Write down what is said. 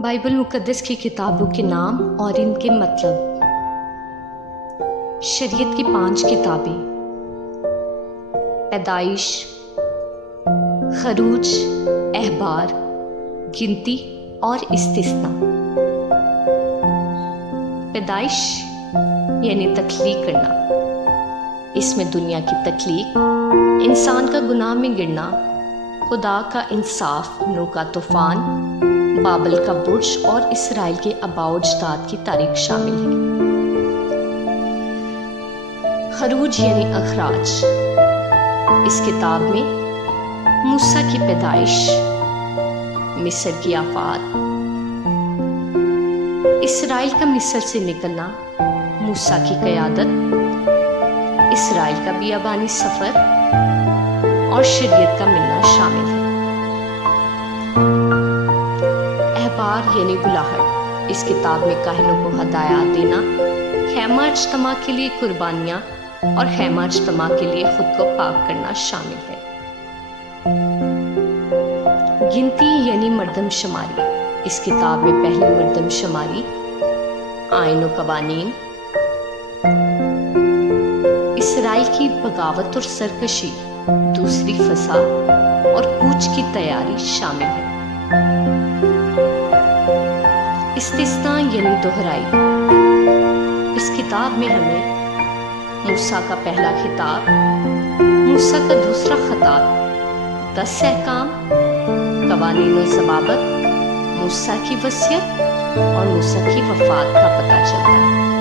Bible मुक़द्दस की किताबों के नाम और इनके मतलब। शरीयत की 5 किताबें: पैदाइश, खरूज, अहबार, गिनती और इस्तिस्ना। पैदाइश यानी तख्लीक करना। इसमें दुनिया की तख्लीक, इंसान का गुनाह में गिरना, खुदा का इंसाफ, नूह का तूफान, बाबल का बुर्ज और इसराइल के आबाओ-अजदाद की तारीख शामिल है। खरूज यानी अखराज। इस किताब में मूसा की पैदाइश, मिस्र की आफात, इसराइल का मिस्र से निकलना, मूसा की क़यादत, इसराइल का बियाबानी सफ़र और शरीयत का मिलना शामिल है। अहबार यानी बुलाहट। इस किताब में काहिनों को हदायत देना, खैमा इज्तिमा के लिए कुर्बानियाँ और खैमा इज्तिमा के लिए खुद को पाक करना शामिल है। गिनती यानी मर्दमशुमारी। इस किताब में पहली मर्दमशुमारी, आईन व कवानीन, इसराइल की बगावत और सरकशी, दूसरी फसाद और कूच की तैयारी शामिल है। इस्तिस्ना यानी दोहराई। इस किताब में हमें मूसा का पहला खिताब, मूसा का दूसरा खिताब, 10 अहकाम, कवानीन व ज़वाबित, मूसा की वसीयत और मूसा की वफ़ात का पता चलता है।